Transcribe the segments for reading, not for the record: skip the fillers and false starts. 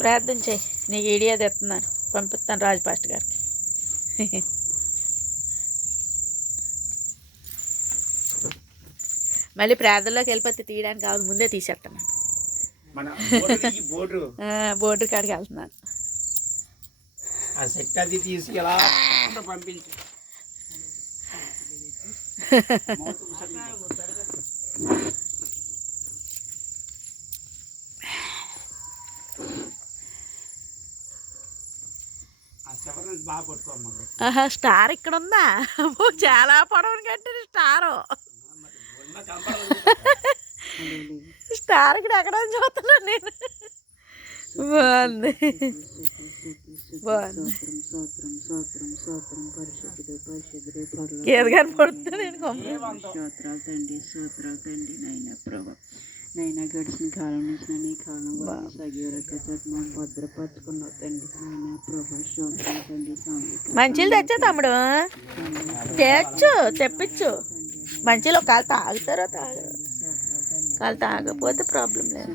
ప్రార్థన చేయి, నీకు ఐడియా తెస్తున్నాను, పంపిస్తాను రాజు పాస్టర్ గారికి. మళ్ళీ ప్రార్థనలోకి వెళ్ళిపోతే తీయడానికి కావాలి, ముందే తీసేస్తాను. బోర్డు కాడికి వెళ్తున్నాను. పంపించు. స్టార్ ఇక్కడ ఉందా? చాలా పొడవుని కట్టిన స్టారు. స్టార్ ఇక్కడ ఎక్కడ చూస్తున్నాను నేను. బాగుంది, బాగుంది. ఏది కనపడుతుంది? నైనా గడిచిన కాలం నుంచి నీ కాలం సగీరక చట్టం భద్రపరచుకున్నావు తండ్రి. నైనా ప్రభా స్తోత్రం తండ్రి. మంచిలు తెచ్చా తమ్ముడు, తెప్పించు. మంచిలో కాలు తాగుతారో తాగరు, కాలు తాగకపోతే ప్రాబ్లం లేదు.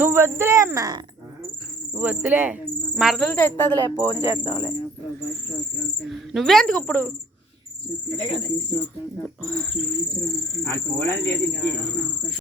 నువ్వు వద్దులే అమ్మా, నువ్వు వద్దులే, మరదలు తెస్తుందిలే, ఫోన్ చేద్దాంలే. నువ్వేందుకు ఇప్పుడు?